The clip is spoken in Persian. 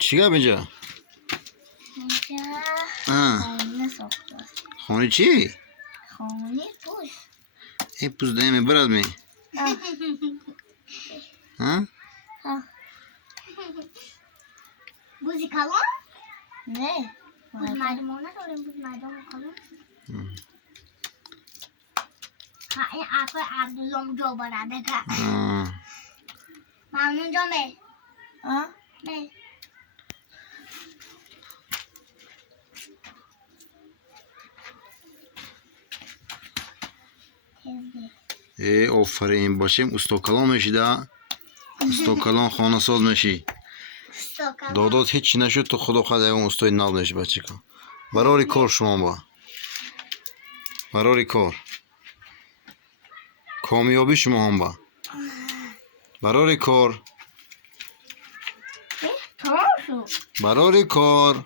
چیکار اینجا؟ خانه ساخته است. خانه چی؟ خانه پوش. این پوز دهیم برد می؟ ها؟ بوزی کلان؟ نه. بوز مردمانه داریم، بوز مردم کلان. این اپر عبدالله جا برده که. ممنون جا می. می. ای آفرین باشیم استوکلان میشیده. استوکلان خانه ساز میشی. دادات هیچی نشد تو خدا خدا اون استوی نال میشه بچه کن. برای کار شما با. برای کار. کامیابی شما هم با. برای کار. برای کار.